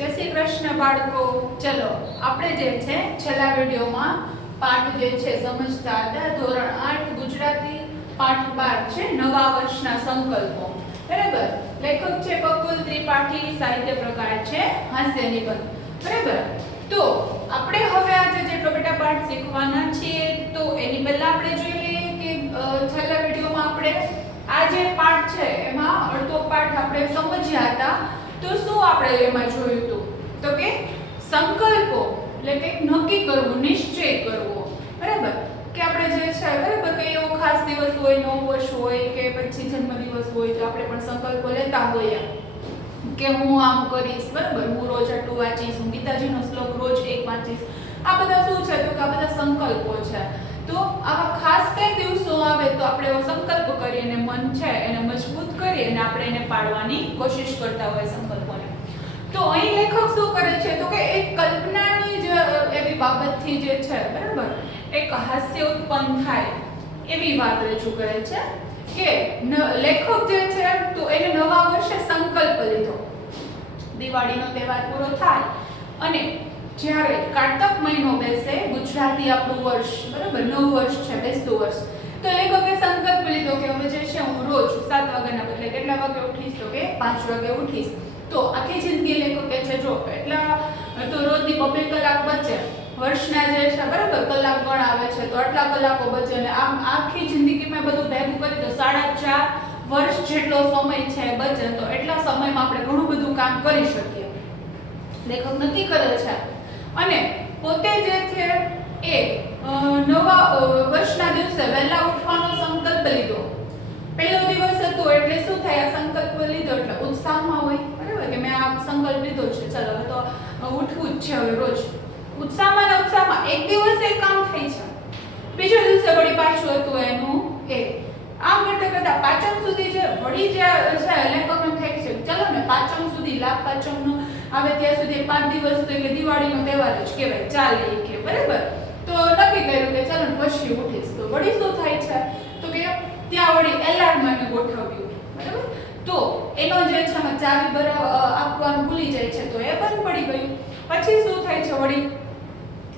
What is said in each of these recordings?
જય શ્રી કૃષ્ણ બાળકો। ચલો આપણે જે છે છેલ્લા વિડિયોમાં પાઠ જે છે સમજતા હતા ધોરણ 8 ગુજરાતી પાઠ 12 છે નવા વર્ષના સંકલ્પો। બરાબર। લેખક છે બકુલ ત્રિપાઠી, સાહિત્ય પ્રકાર છે હાસ્ય નિબંધ। બરાબર। તો આપણે હવે આજે જે બેટા પાઠ શીખવાના છીએ તો એની પહેલા આપણે જોઈ લઈએ કે છેલ્લા વિડિયોમાં આપણે આ જે પાઠ છે એમાં અડધો પાઠ આપણે સમજ્યા હતા। તો શું આપણે એમાં જોયું હતું તો કે સંકલ્પો એટલે કે નક્કી કરવું, નિશ્ચય કરવો। બરાબર કે આપણે જે છે બરાબર કે એવો ખાસ દિવસ હોય, નવ વર્ષ હોય કે પછી જન્મદિવસ હોય તો આપણે પણ સંકલ્પો લેતા હોઈએ કે હું આમ કરીશ। બરાબર, હું રોજ આટલું વાંચીશ, હું ગીતાજીનો શ્લોક રોજ એક વાંચીશ। આ બધા શું છે તો કે આ બધા સંકલ્પો છે। તો આવા ખાસ કઈ દિવસો આવે તો આપણે એવો સંકલ્પ કરી અને મન છે એને મજબૂત કરી અને આપણે એને પાડવાની કોશિશ કરતા હોય સંકલ્પોને। તો અહીં લેખક શું કરે છે તો કે એક કલ્પનાની જ એવી બાબતથી જે છે બરાબર એક હાસ્ય ઉત્પન્ન થાય એવી વાત રજૂ કરે છે કે લેખક જે છે તો એને નવા વર્ષે સંકલ્પ લીધો। દિવાળીનો તહેવાર પૂરો થાય અને જ્યારે કાર્તક મહિનો બેસે, ગુજરાતી આપણું વર્ષ બરાબર નવું વર્ષ છે, બેસતું વર્ષ, તો લેખકે સંકલ્પ લીધો કે હવે જે છે હું રોજ 7 વાગ્યાના બદલે કેટલા વાગે ઉઠીશ તો કે 5 વાગે ઉઠીશ। તો આખી જિંદગી લેખકે છે જો એટલા તો રોજની 2 કલાક બચે, વર્ષના જે છે બરાબર કલાક ગણ આવે છે તો આટલા કલાકો બચે અને આમ આખી જિંદગીમાં બધું ભેગું કરી તો 4.5 વર્ષ જેટલો સમય છે બચે। તો એટલા સમયમાં આપણે ઘણું બધું કામ કરી શકીએ। લેખક નક્કી કરે છે અને પોતે જે છે એ નવા વર્ષના દિવસે વહેલા ઉઠવાનો સંકલ્પ લીધો। પહેલો દિવસ હતો એટલે શું થાય, આ સંકલ્પ લીધો એટલે ઉત્સાહમાં હોય બરાબર કે મેં આ સંકલ્પ લીધો છે, ચલો હવે તો ઉઠવું જ છે હવે રોજ। ઉત્સાહમાં ને ઉત્સાહમાં એક દિવસ એ કામ થઈ છે, બીજો દિવસે વળી પાછું હતું એનું એ આમ કરતા કરતા પાંચમ સુધી જે વળી જે છે લેખકને થાય છે ચલો ને પાંચમ સુધી લાભ પાંચમનો આવે ત્યાં સુધી 5 દિવસ તો એટલે દિવાળીનો તહેવાર જ કહેવાય, ચાલે કે બરાબર। તો નક્કી કર્યું કે ચલો પછી ઉઠીશ। તો વળી શું થાય છે તો કે ત્યાં વળી એલાર્મ ને ગોઠવ્યું બરાબર। તો એનો જે છે ચાવી આપવાનું ભૂલી જાય છે તો એ બંધ પડી ગયું। પછી શું થાય છે વળી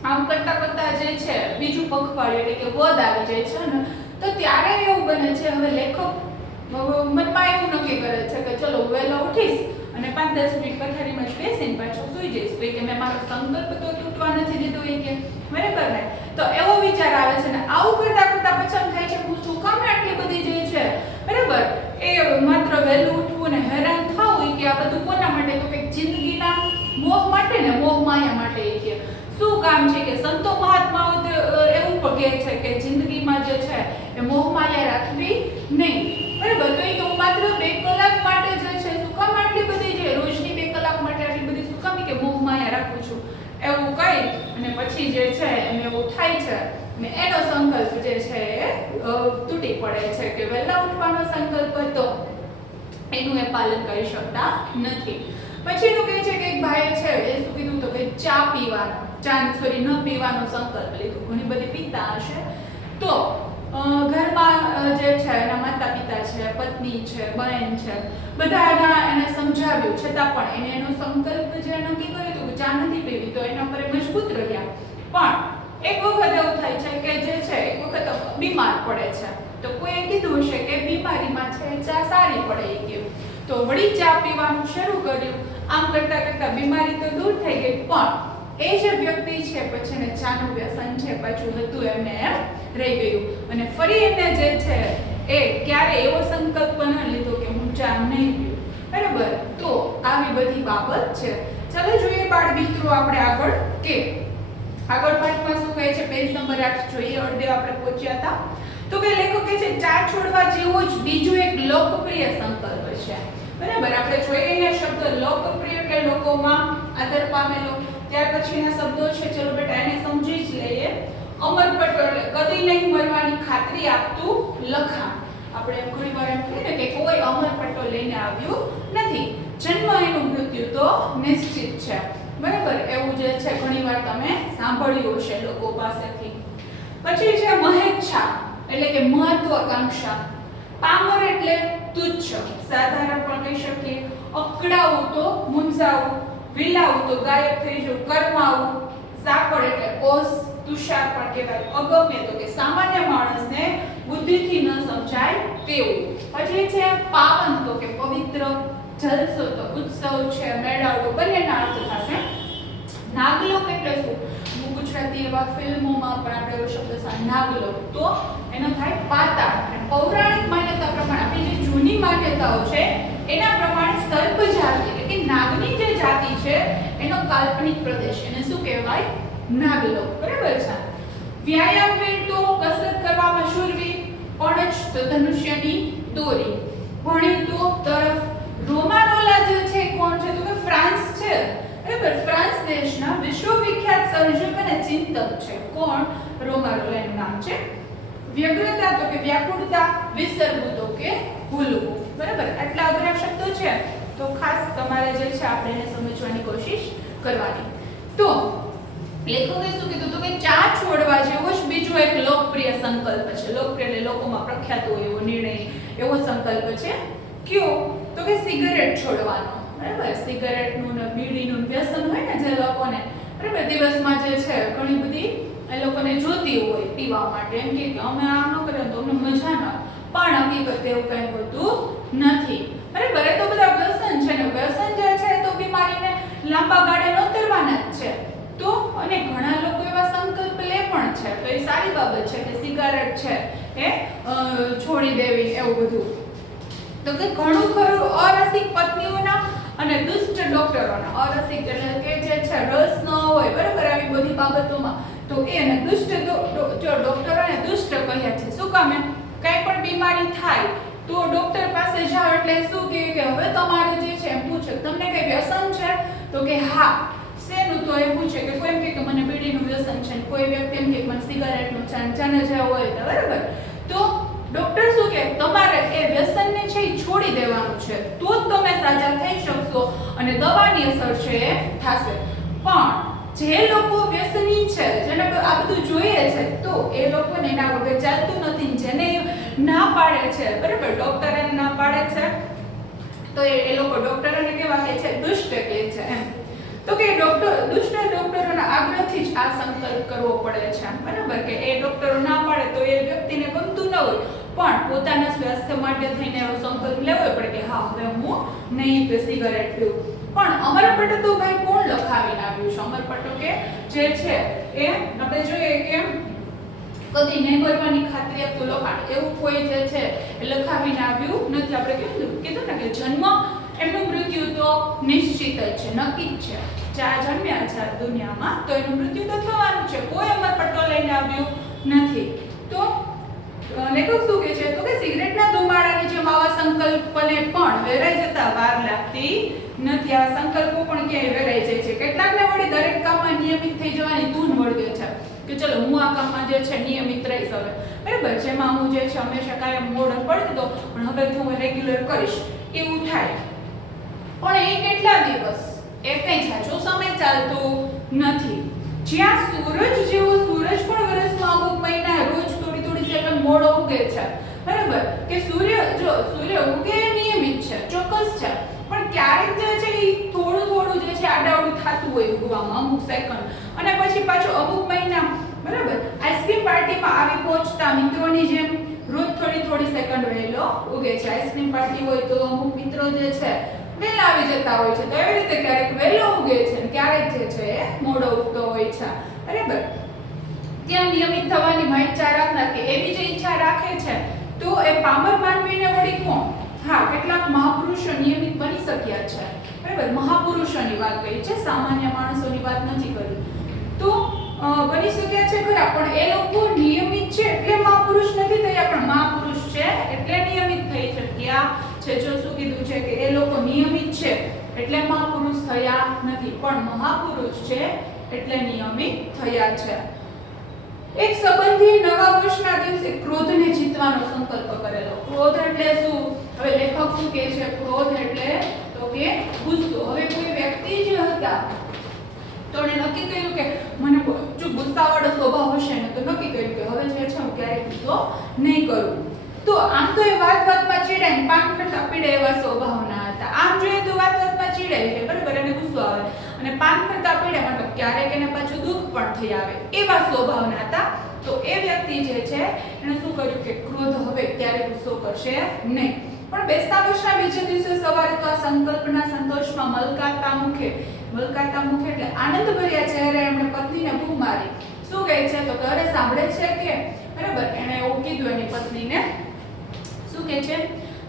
આમ કરતા કરતા જે છે બીજું પખવાડિયું એટલે કે વદ આવી જાય છે ને તો ત્યારે એવું બને છે હવે લેખક મનમાં એવું નક્કી કરે છે કે ચલો વહેલો ઉઠીશ અને 5-10 મિનિટ પથારીમાં જ બેસીને પાછો સૂઈ જઈશ। તો કે મેં મારો સંકલ્પ તો તૂટવા નથી દીધો એ કે બરાબર ને। તો એવો વિચાર આવે છે ને આવું કરતા કરતા પછી થાય છે હું શું કામ આટલી બધી જે છે બરાબર એ માત્ર વહેલું ઉઠવું ને હેરાન થવું કે આ બધું કોના માટે તો કે જિંદગીના મોહ માટે ને મોહ માયા માટે કે શું કામ છે કે સંતો મહાત્માઓ એવું પણ કહે છે કે જિંદગીમાં જે છે એ મોહ માયા રાખવી નહીં બરાબર। તો એ કે હું માત્ર 2 કલાક માટે જે છે શું કામ આટલી બધી જે રોજની 2 કલાક માટે આટલી બધી શું કામ કે મોહ માયા રાખું છું એવું કહી અને પછી જે છે એને એવું થાય છે અને એનો સંકલ્પ જે છે એ તૂટી પડે છે કે વહેલા ઉઠવાનો સંકલ્પ હતો એનું એ પાલન કરી શકતા નથી। પછી એનું કહે છે કે એક ભાઈએ છે એ શું કીધું તો કે ચા ન પીવાનો સંકલ્પ લીધો। ઘણી બધી પીતા હશે તો ઘરમાં જે છે એના માતા પિતા છે, પત્ની છે, બહેન છે, બધા એને સમજાવ્યું છતાં પણ એને એનો સંકલ્પ જે નક્કી કર્યો તો કે ચા નથી પીવી તો એના પર મજબૂત રહ્યા। પણ એક વખત એવું થાય છે કે જે છે એક વખત બીમાર પડે છે તો કોઈએ કીધું હશે કે બીમારીમાં છે ચા સારી પડે એ કે તો વળી ચા પીવાનું શરૂ કર્યું। આમ કરતા કરતા બીમારી તો દૂર થઈ ગઈ પણ એ જે વ્યક્તિ છે પછી એને ચાનું વ્યસન છે પાછું હતું એને એમ રહી ગયું અને ફરી એને જે છે એ ક્યારે એવો સંકલ્પ ન લીધો કે હું ચા નહીં પીઉં બરાબર। તો આવી બધી બાબત છે। ચાલો જોઈએ બાળ મિત્રો આપણે આગળ કે આગળ પાઠમાં શું કહે છે, પેજ નંબર 8 જોઈએ, અડધે આપણે પહોંચ્યા હતા। તો કે લેખક કહે છે ચા છોડવા જેવો જ બીજો એક લોકપ્રિય સંકલ્પ છે બરાબર। આપણે જોઈએ અહીંયા શબ્દ લોકપ્રિય એટલે લોકોમાં આદર પામેલો, ત્યાર પછીના શબ્દો છે ચલો બેટા એને સમજી જ લઈએ। અમરપટ્ટો એટલે કદી નહીં મરવાની ખાતરી આપતું લખાણ। આપણે એમ ઘણી વાર એમ કહીએ ને કે કોઈ અમરપટ્ટો લઈને આવ્યું નથી, જન્મ એનું મૃત્યુ તો નિશ્ચિત છે બરાબર। એવું જે છે ઘણીવાર તમે સાંભળ્યું હશે લોકો પાસેથી। પછી છે મહેચ્છા એટલે કે મહત્વાકાંક્ષા, પામર એટલે તુચ્છ, સાધારણ પણ કહી શકીએ, અકળાવું તો મૂંઝાવું, વિલાવું તો ગાયબ થઈ જવું, કરમાવું, સાકળ એટલે ઓસ, તુષાર પણ કહેવાય, અગમ્ય તો કે સામાન્ય માણસને બુદ્ધિથી ન સમજાય તેવું. પછી છે પાવન તો કે પવિત્ર, જલસો તો ઉત્સવ છે, મેળાવડો, બંનેના અર્થ થશે. નાગલોક એટલે શું? ગુજરાતી એવા ફિલ્મોમાં પણ આપણે એવો શબ્દ છે નાગલોક, તો એનો થાય પાતાળ. અને પૌરાણિક માન્યતા પ્રમાણે આપણી જે જૂની માન્યતાઓ છે એના પ્રમાણે સર્પ જાતિ એટલે કે નાગની જે જાતિ છે એનો કાલ્પનિક પ્રદેશ, એને શું કહેવાય? નાગલોક. બરાબર છે. વ્યાયામવીર તો કસરત કરવામાં શૂરવીર, પણજ તો ધનુષ્યની દોરી, ભણ્યું તો તરફ. રોમાનોલા જે છે કોણ છે? તો કે ફ્રાન્સ છે. બરાબર, ફ્રાન્સ દેશના વિશ્વવિખ્યાત સર્જક અને ચિંતક છે. કોણ? રોમાનોલા એનું નામ છે. વ્યગ્રતા તો કે વ્યાકુળતા, વિસરવું તો કે ભૂલવું. બરાબર, આટલા અઘરા શબ્દો છે તો ખાસ તમારે જે છે આપણે એને સમજવાની કોશિશ કરવાની. તો લેખકે શું કીધું? તો કે ચા છોડવા જેવો જ બીજો એક લોકપ્રિય સંકલ્પ છે. લોકપ્રિય એટલે લોકોમાં પ્રખ્યાત હોય એવો નિર્ણય, એવો સંકલ્પ છે. કયો? તો કે સિગરેટ છોડવાનો. બરાબર, સિગરેટનું ને બીડીનું વ્યસન હોય ને જે લોકોને, બરાબર, દિવસમાં જે છે ઘણી બધી એ લોકોને જોતી હોય પીવા માટે, એમ કે અમે આ ન કરીએ તો અમને મજા ન આવે, પણ હકીકત એવું કંઈ હોતું નથી. બરાબર, એ તો બધા વ્યસન છે ને વ્યસન જે છે તો બીમારીને લાંબા ગાળે નોતરવાના જ છે. તો અને ઘણા લોકો એવા સંકલ્પ લે પણ છે, તો એ સારી બાબત છે કે સિગારેટ છે એ છોડી દેવી, એવું બધું. તો કે ઘણું ખરું અરસિક પત્નીઓના અને દુષ્ટ ડોક્ટરોના, અરસિક એટલે કે જે છે રસ ન હોય, બરાબર, આવી બધી બાબતોમાં, તો એ અને દુષ્ટ ડોક્ટરોને દુષ્ટ કહ્યા છે. શું કામે? કઈ પણ બીમારી થાય તો ડોક્ટર પાસે જાઓ એટલે શું કહે કે હવે તમારે જે છે એમ પૂછે તમને કઈ વ્યસન છે? તો કે હા. શેનું? તો એ પૂછે કે કોઈ એમ કે મને બીડીનું વ્યસન છે, કોઈ વ્યક્તિ એમ કે મને સિગારેટનું છે, જાને જે હોય તો, બરાબર, તો ડોક્ટર શું કે તમારે એ વ્યસનને છે એ છોડી દેવાનું છે, તો જ તમે સાજા થઈ શકશો અને દવાની અસર છે એ થશે. પણ જે લોકો વ્યસની છે, જેને આ બધું જોઈએ છે, તો એ લોકોને એના વગર ચાલતું નથી. જેને ના પાડે છે, બરાબર, ડોક્ટર એને ના પાડે છે તો એ લોકો ડોક્ટરોને કેવા કહે છે? દુષ્ટ કહે છે એમ. તો કે દુષ્ટ ડોક્ટરોના આગ્રહથી જ આ સંકલ્પ કરવો પડે છે. બરાબર, કે એ ડોક્ટરો ના પાડે તો એ વ્યક્તિને ગમતું ન હોય, પણ પોતાના સ્વાસ્થ્ય માટે થઈને એવો સંકલ્પ લેવો પડે કે હા હવે હું નહીં સિગારેટ પીવું. પણ અમરપટો તો ભાઈ કોણ લખાવીને આવ્યું છે? અમરપટો કે જે છે એ આપણે જોઈએ કે કદી નહીં ભરવાની ખાતરી આપતું લખાણ, એવું કોઈ જે છે એ લખાવીને આવ્યું નથી. આપણે કીધું ને કે જન્મ એમનું મૃત્યુ તો નિશ્ચિત જ છે, નક્કી જ છે. જ્યાં જન્મ્યા છે દુનિયામાં તો એનું મૃત્યુ તો થવાનું છે, કોઈ અમરપટ્ટો લઈને આવ્યું નથી. તો લેખક શું કહે છે? તો કે સિગરેટના ધુમાડાની જેમ આવા સંકલ્પને પણ વેરાઈ જતા વાર લાગતી નથી. આ સંકલ્પો પણ ક્યાંય વેરાઈ જાય છે. કેટલાકને વળી દરેક કામમાં નિયમિત થઈ જવાની ધૂન વળગે છે કે ચલો હું આ કામમાં જે છે નિયમિત રહીશ હવે, બરાબર, જેમાં હું જે છે હંમેશા કાયમ મોડલ પડતી હતો પણ હવે હું રેગ્યુલર કરીશ, એવું થાય. પણ એ કેટલા દિવસ? એ કઈ સાચો સમય ચાલતું નથી. જ્યાં સૂરજ જેવો સૂરજ પણ વર્ષમાં અમુક મહિના રોજ થોડી સેકન્ડ મોડો ઉગે છે, બરાબર, કે સૂર્ય ઉગે નિયમિત છે, ચોક્કસ છે, પણ ક્યારેક જે છે એ થોડું જે છે આડાવડું થતું હોય ઉગવામાં અમુક સેકન્ડ, અને પછી પાછું અમુક મહિના, બરાબર, આઈસ્ક્રીમ પાર્ટીમાં આવી પહોંચતા મિત્રોની જેમ રોજ થોડી સેકન્ડ વહેલો ઉગે છે. આઈસ્ક્રીમ પાર્ટી હોય તો અમુક મિત્રો જે છે વહેલા આવી જતા હોય છે, તો એવી રીતે ક્યારેક વહેલો ઉગે છે, ક્યારેક જે છે એ મોડો ઉગતો હોય છે, બરાબર. ત્યાં નિયમિત થવાની ઈચ્છા રાખનાર કે એવી જે ઈચ્છા રાખે છે તો એ પામર માનવીને વળી કોણ? હા, કેટલાક મહાપુરુષો નિયમિત બની શક્યા છે, બરાબર, મહાપુરુષોની વાત કરી છે, સામાન્ય માણસોની વાત નથી કરી. તો બની શક્યા છે ખરા, પણ એ લોકો નિયમિત છે એટલે મહાપુરુષ નથી થયા, પણ મહાપુરુષ છે એટલે નિયમિત થઈ શક્યા છે. જો શું કીધું છે કે એ લોકો નિયમિત છે એટલે મહાપુરુષ થયા નથી, પણ મહાપુરુષ છે એટલે નિયમિત થયા છે. એક સંબંધી નવા વર્ષના દિવસે ક્રોધને જીતવાનો સંકલ્પ કરેલો. ક્રોધ એટલે શું? હવે લેખક શું કહે છે? ક્રોધ એટલે તો કે ગુસ્સો. હવે કોઈ વ્યક્તિ જે હતા તો એને નક્કી કર્યું કે મને જો ગુસ્સાવાળો સ્વભાવ હશે ને તો નક્કી કર્યું કે હવે જે છે હું ક્યારેય ગુસ્સો નહીં કરું. તો આમ તો એ વાતમાં ચીડાય, પાન ખંડ પીડે એવા સ્વભાવના હતા. આમ જોઈએ તો વાતમાં ચીડાય છે, બરાબર, અને ગુસ્સો આવે અને પાન કરતા પડ્યા મતલબ ક્યારેક એને પાછું દુઃખ પણ થઈ આવે એવા સ્વભાવના હતા. તો એ વ્યક્તિ જે છે એને શું કર્યું કે ક્રોધ હવે ક્યારે ગુસ્સો કરશે નહીં. પણ બેસતા વર્ષના બીજા દિવસે સવારે તો આ સંકલ્પના સંતોષમાં મલકાતા મુખે એટલે આનંદભર્યા ચહેરે એમણે પત્નીને બૂમ મારી. શું કહે છે તો ઘરે સાંભળે છે કે બરાબર એણે એવું કીધું એની પત્નીને. શું કહે છે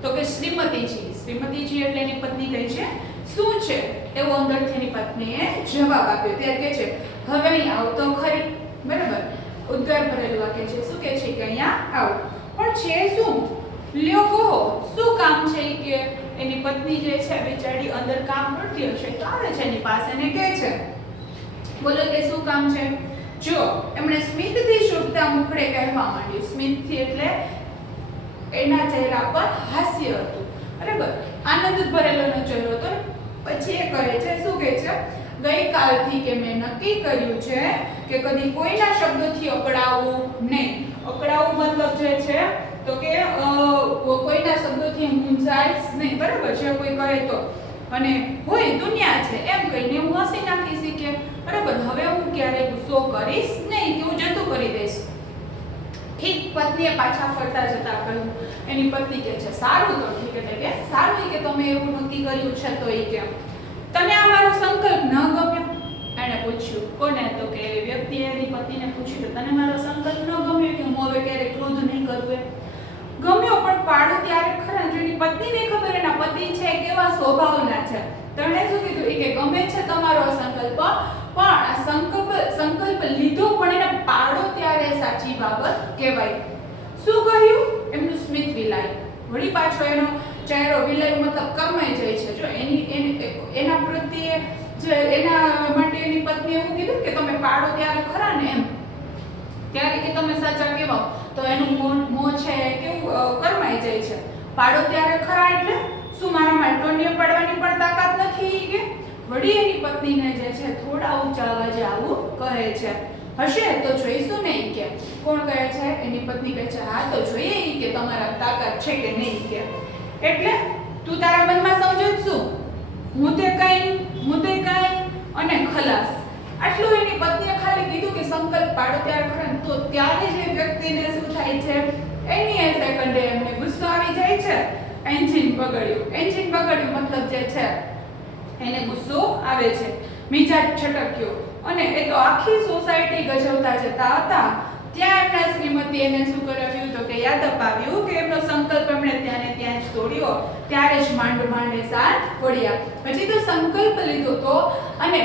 તો કે શ્રીમતીજી એટલે એની પત્ની કહે છે શું છે એવો અંદરથી એની પત્નીએ જવાબ આપ્યો. ત્યારે કહે છે હવે અહીં આવ તો ખરી. બરાબર ઉદ્ગાર ભરેલું વાક્ય છે. શું કહે છે કે અહીંયા આવ. પણ છે શું લ્યો કહો શું કામ છે કે એની પત્ની જે છે બિચારી અંદર કામ કરતી હશે તો આવે છે એની પાસે ને કહે છે બોલો કે શું કામ છે. જો એમણે સ્મિતથી શુભતા મુખડે કહેવા માંડ્યું. સ્મિતથી એટલે એના ચહેરા પર હાસ્ય હતું. બરાબર આનંદ ભરેલો ચહેરો હતો. પછી એ કહે છે શું કહે છે ગઈકાલથી કે મેં નક્કી કર્યું છે કે કદી કોઈના શબ્દોથી અકળાવું નહીં. અકળાવું મતલબ જે છે તો કે કોઈના શબ્દોથી મૂંઝાઈશ નહીં. બરાબર છે કોઈ કહે તો અને હોય દુનિયા છે એમ કહીને હું હસી નાખીશ કે બરાબર હવે હું ક્યારેય ગુસ્સો કરીશ નહીં કે હું જતું કરી દઈશ. ઠીક પત્નીએ પાછા ફરતા જતા કહ્યું. એની પત્ની કહે છે સારું તો ઠીક એટલે કે સારું કે તમે એવું નક્કી કર્યું છે તો એ કેમ તને આ મારો સંકલ્પ ન ગમ્યો. એણે પૂછ્યું કોને તો કે વ્યક્તિએ એની પત્નીને પૂછ્યું તને મારો સંકલ્પ ન ગમ્યો કે હું હવે ક્યારે ક્રોધ નહીં કરું. ગમ્યો પણ પાડું ત્યારે ખરા. જો એની પત્નીને ખબર એના પતિ છે કેવા સ્વભાવના છે તો એણે શું કીધું કે ગમે છે તમારો સંકલ્પ પણ આ સંકલ્પ લીધો પણ એને પાડો ત્યારે સાચી બાબત કહેવાય. શું કહ્યું એમનું સ્મિત વિલાય. વળી પાછો એનો ચહેરો વિલાય મતલબ કરમાઈ જાય છે. જો એના પ્રત્યે જે એના માટે એની પત્નીએ એવું કીધું કે તમે પાડો ત્યારે ખરા ને એમ ત્યારે કે તમે સાચા કહેવા તો એનું મોં છે કેવું કરમાઈ જાય છે. પાડો ત્યારે ખરા એટલે શું મારામાં ટોનિયો પાડવાની પણ તાકાત નથી કે વળી એની પત્નીને જે છે થોડા ઊંચા અવાજે આવું કહે છે. હશે તો જોઈશું નહીં કે કોણ કહે છે એની પત્ની કહે છે હા તો જોઈએ કે તમારા તાકાત છે કે નહીં કે એટલે તું તારા મનમાં સમજશું હું તે કઈ અને ખલાસ. આટલું એની પત્નીએ ખાલી કીધું કે સંકલ્પ પાડો ત્યારે ખરા તો ત્યારે જે વ્યક્તિને શું થાય છે એની એ સેકન્ડે એમને ગુસ્સો આવી જાય છે. એન્જિન બગડ્યું મતલબ જે છે એને ગુસ્સો આવે છે. મિજાજ છટક્યો અને એ તો આખી સોસાયટી ગજવતા જતા હતા. ત્યાં એમના શ્રીમતી એને શું કરાવ્યું તો કે યાદ અપાવ્યું કે એમનો સંકલ્પ એમણે ત્યાં જ તોડ્યો. ત્યારે જ માંડ શાંત પડ્યા. પછી તો સંકલ્પ લીધો તો અને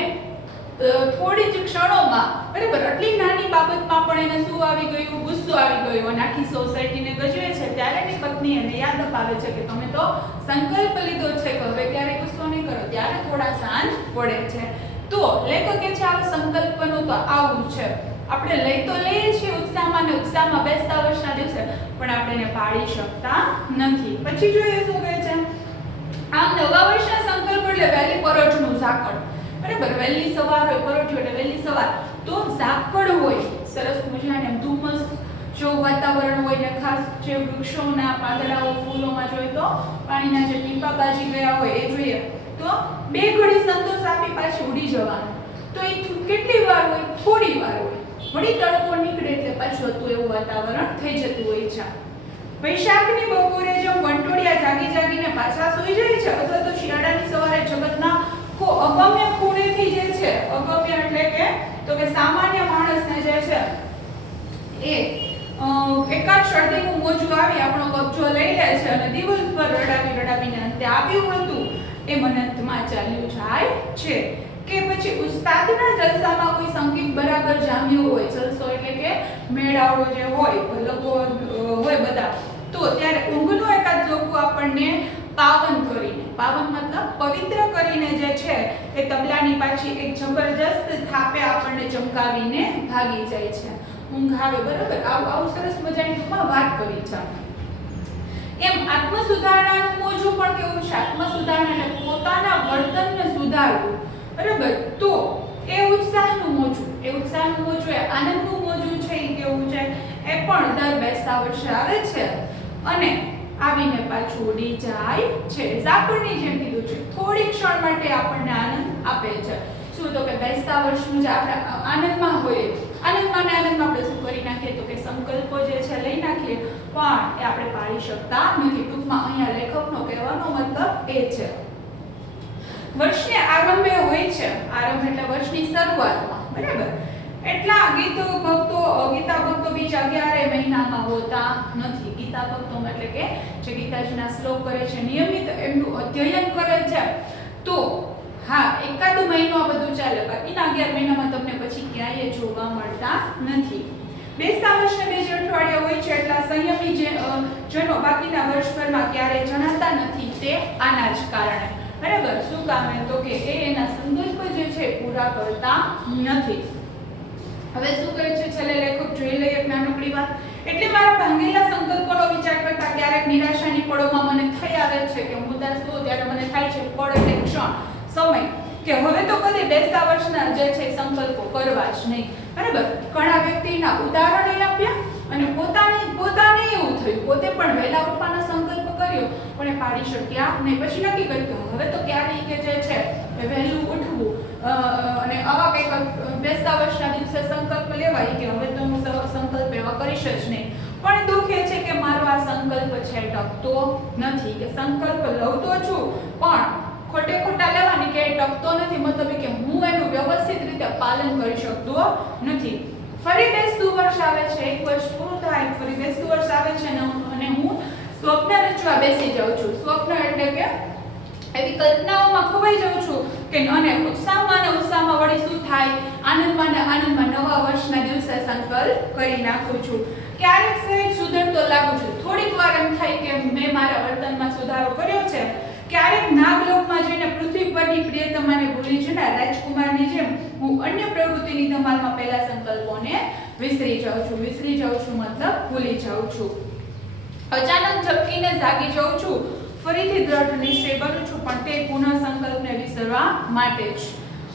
થોડી જ ક્ષણોમાં બરાબર આટલી નાની બાબતમાં પણ એને શું આવી ગયું ગુસ્સો આવી ગયો અને આખી સોસાયટીને ગજવે છે. ત્યારે એની પત્ની એને યાદ અપાવે છે કે તમે તો સંકલ્પ લીધો છે કે હવે ક્યારે ગુસ્સો નહીં કરો. ત્યારે થોડા શાંત પડે છે. તો લેખકે છે આ સંકલ્પનું તો આવું છે. આપણે લઈ તો લઈએ છીએ ઉત્સાહમાં બેસતા વર્ષના દિવસે પણ આપણે એને પાળી શકતા નથી. પછી જોઈએ શું કહે છે આમ નવા વર્ષના સંકલ્પ એટલે વહેલી પરોઢનું ઝાકળ. બરાબર વહેલી સવાર હોય પરોઢ્યું એટલે વહેલી સવાર તો ઝાકળ હોય સરસ મજાને એમ ધુમ્મસ જો વાતાવરણ હોય ને ખાસ જે વૃક્ષોના પાંદડાઓ ફૂલોમાં જોઈએ તો પાણીના જે ટીપા બાજી ગયા હોય એ જોઈએ તો બે ઘડી સંતોષ આપી પાછી ઉડી જવાનું. તો એ કેટલી વાર હોય થોડી વાર હોય. વળી તડકો નીકળે એટલે પાછું હતું એવું વાતાવરણ થઈ જતું હોય છે. વૈશાખની બપોરે જો વંટોળિયા જાગીને પાછા સૂઈ જાય છે અથવા તો શિયાળાની સવારે જગતના અગમ્ય ખૂણેથી જે છે અગમ્ય એટલે કે તો કે સામાન્ય માણસને જે છે એ એકાદ શરદીનું મોજું આવી આપણો કબજો લઈ લે છે અને દિવસભર રડાવીને અંતે આવ્યું હતું એ મનંતમાં ચાલ્યું જાય છે. કે પછી ઉસ્તાદના જલસામાં કોઈ સંગીત બરાબર જામ્યું હોય. જલસો એટલે કે મેળાવડો જે હોય લોકો હોય બધા તો ત્યારે ઊંઘનો એકાદ ઝોકું આપણને પાવન મતલબ પવિત્ર કરીને જે છે એ તબલાની પાછી એક જબરજસ્ત થાપે આપણને ચમકાવીને ભાગી જાય છે. ઊંઘ આવે બરાબર આવું સરસ મજાની ટૂંકમાં વાત કરી છે. એમ આત્મ સુધારણાનું મોજું પણ કેવું છે આત્મ સુધારણા એટલે પોતાના વર્તનને સુધારવું. બરાબર તો એ ઉત્સાહનું મોજું એ આનંદનું મોજું છે એ કેવું છે એ પણ દર બેસતા વર્ષે આવે છે અને આવીને પાછું ઉડી જાય છે. ઝાકળની જેમ કીધું છે થોડી ક્ષણ માટે આપણને આનંદ આપે છે. શું તો કે બેસતા વર્ષનું જે આપણે આનંદમાં હોઈએ, આનંદમાં આપણે શું કરી નાખીએ તો કે સંકલ્પો જે છે લઈ નાખીએ, પણ એ આપણે પાળી શકતા નથી. ટૂંકમાં અહીંયા લેખકનો કહેવાનો મતલબ એ છે. વર્ષને આરંભે હોય છે, આરંભ એટલે વર્ષની શરૂઆતમાં, બરાબર. એટલા ગીતા ભક્તો બીજા 11 મહિનામાં હોતા નથી. ગીતા ભક્તો એટલે કે જે ગીતાજીના શ્લોક કરે છે, નિયમિત એમનું અધ્યયન કરે છે, તો હા એકાદ મહિનો આ બધું ચાલે, બાકીના 11 મહિનામાં તમને પછી ક્યાંય જોવા મળતા નથી. બેસતા વર્ષને બે જ અઠવાડિયા હોય છે, એટલા સંયમી જનો બાકીના વર્ષભરમાં ક્યારેય જણાતા નથી. તે આના જ કારણે, બરાબર. શું કામે તો કે એના સંકલ્પ જે છે પૂરા કરતા નથી. હવે શું કહે છે છેલ્લે લેખક, જોઈ લઈએ એક નાનકડી વાત. એટલે મારા ભાંગેલા સંકલ્પોનો વિચાર કરતા ક્યારેક નિરાશાની પળોમાં મને થઈ આવે છે કે હું ઉદાસ થઉં ત્યારે મને થાય છે પળ એટલે ક્ષણ, સમય, કે હવે તો કદી બેસતા વર્ષના જે છે સંકલ્પો કરવા જ નહીં, બરાબર. ઘણા વ્યક્તિના ઉદાહરણો આપ્યા અને પોતાને એવું થયું, પોતે પણ વહેલા ઉઠવાનો સંકલ્પ કર્યો પણ એ પાડી શક્યા નહીં. પછી નક્કી કર્યું હવે તો ક્યારેય કે જે છે વહેલું ઉઠવું અને આવા કંઈક બેસતા વર્ષના દિવસે સંકલ્પ લેવાય કે હવે તો હું સંકલ્પ એવા કરીશ જ નહીં. પણ દુઃખ એ છે કે મારો આ સંકલ્પ છે ટકતો નથી, કે સંકલ્પ લઉં તો છું પણ ખોટા લેવાની કે ટકતો નથી, મતલબ કે હું એનું વ્યવસ્થિત રીતે પાલન કરી શકતો નથી. ફરી બેસતું વર્ષ આવે છે, એક વર્ષ પૂરું થાય, ફરી બેસતું વર્ષ આવે છે અને હું સ્વપ્ન રચવા બેસી જાઉં છું. સ્વપ્ન એટલે કે એવી કલ્પનાઓમાં ખોવાઈ જાઉં છું કે અને ઉત્સાહમાં વળી શું થાય, આનંદમાં નવા વર્ષના દિવસે સંકલ્પ કરી નાખું છું. ક્યારેક સહેજ સુધરતો લાગુ છું, થોડીક વાર એમ થાય કે મેં મારા વર્તનમાં સુધારો કર્યો છે. ક્યારેક નાગલોકમાં જઈને પૃથ્વી પરની પ્રિયતમાને ભૂલી જઈને રાજકુમારની જેમ હું અન્ય પ્રવૃત્તિની ધમાલમાં પહેલા સંકલ્પોને વિસરી જાઉં છું મતલબ ભૂલી જાઉં છું. અચાનક ઝબકીને જાગી જાઉં છું, ફરીથી દ્રઢ નિશ્ચય કરું છું પણ તે પુનઃ સંકલ્પને વિસરવા માટે જ.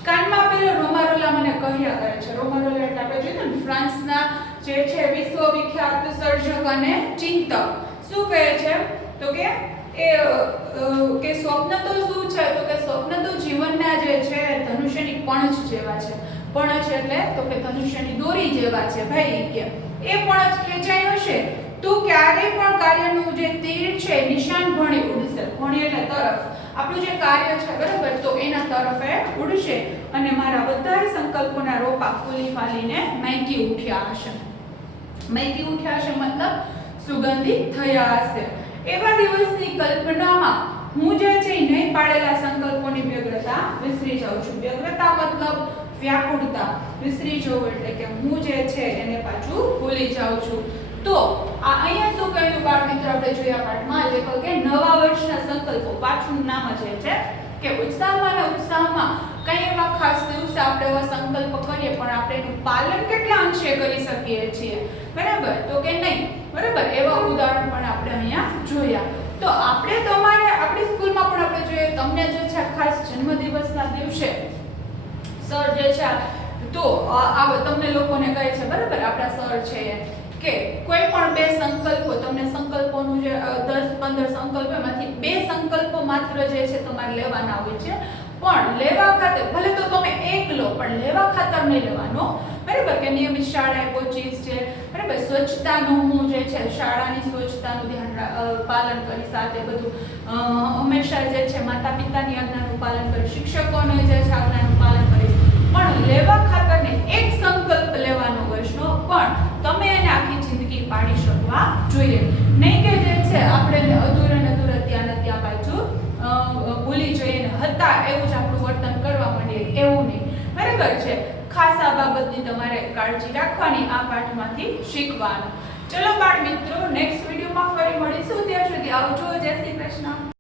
કાનમાં પેલો રોમારોલા મને કહ્યા કરે છે. રોમારોલા એટલે આપણે જોઈએ ને ફ્રાન્સના જે છે વિશ્વવિખ્યાત સર્જક અને ચિંતક. શું કહે છે તો કે સ્વપ્ન તો શું છે તો કે સ્વપ્ન તો જીવનના જે છે ધનુષ્યની પણછ જેવા છે. પણછ એટલે તો કે ધનુષ્યની દોરી જેવા છે ભાઈ, કે એ પણછ ખેંચાઈ હશે તો ક્યારે પણ કાર્યનું જે તીર છે નિશાન ભણી ઉડશે. ભણી એટલે તરફ, આપણું જે કાર્ય છે બરાબર તો એના તરફે ઉડશે અને મારા બધા સંકલ્પોના રોપા ફૂલી ફાલીને મહેકી ઉઠ્યા હશે. મહેકી ઉઠ્યા હશે મતલબ સુગંધિત થયા હશે. એવા દિવસની કલ્પનામાં હું જે છે નહીં પાડેલા સંકલ્પોની વ્યગ્રતા વિસરી જાઉં છું. વ્યગ્રતા મતલબ વ્યાકુળતા, વિસરી જવું એટલે કે હું જે છે એને પાછું ભૂલી જાઉં છું. તો આ અહીંયા શું કહ્યું બાળ મિત્રો, આપણે જોયા પાઠમાં લેખકે નવા વર્ષના સંકલ્પો, પાછું નામ જ છે કે ઉત્સાહમાં કઈ એવા ખાસ દિવસે આપણે એવા સંકલ્પ કરીએ પણ આપણે એનું પાલન કેટલા અંશે કરી શકીએ છીએ, બરાબર તો કે નહીં, બરાબર. એવા ઉદાહરણ પણ આપણે અહીંયા જોયા. તો આપણે તમારે આપણી સ્કૂલમાં પણ આપણે જોઈએ, તમને જે છે ખાસ જન્મદિવસના દિવસે સર જે છે તો આ તમને લોકોને કહે છે બરાબર, આપણા સર છે કે કોઈ પણ બે સંકલ્પો, તમને સંકલ્પોનું જે 10-15 સંકલ્પ એમાંથી બે સંકલ્પો માત્ર જે છે તમારે લેવાના હોય છે. પણ લેવા ખાતર ભલે તો તમે એક લો પણ લેવા ખાતર નહીં લેવાનો, બરાબર. કે નિયમિત શાળાએ પહોંચીશ છે, બરાબર. સ્વચ્છતાનું હું જે છે શાળાની સ્વચ્છતાનું ધ્યાન પાલન કરી, સાથે બધું હંમેશા જે છે માતા પિતાની આજ્ઞાનું પાલન કરી, શિક્ષકોને જે છે આજ્ઞાનું પાલન કરીશ. પણ લેવા ખાતરને એક સંકલ્પ લેવાનો વર્ષનો, પણ તમે એને આખી જિંદગી પાડી શકવા જોઈએ. નહીં કે જે છે આપણે અધૂરા ત્યાં પાછું ભૂલી જઈને હતા એવું જ આપણું વર્તન કરવા માંડીએ, એવું નહીં, બરાબર છે. ખાસ આ બાબતની તમારે કાળજી રાખવાની, આ પાઠમાંથી શીખવાનું. ચલો બાળ મિત્રો, નેક્સ્ટ વિડીયોમાં ફરી મળીશું. ત્યાં સુધી આવજો. જય શ્રી કૃષ્ણ.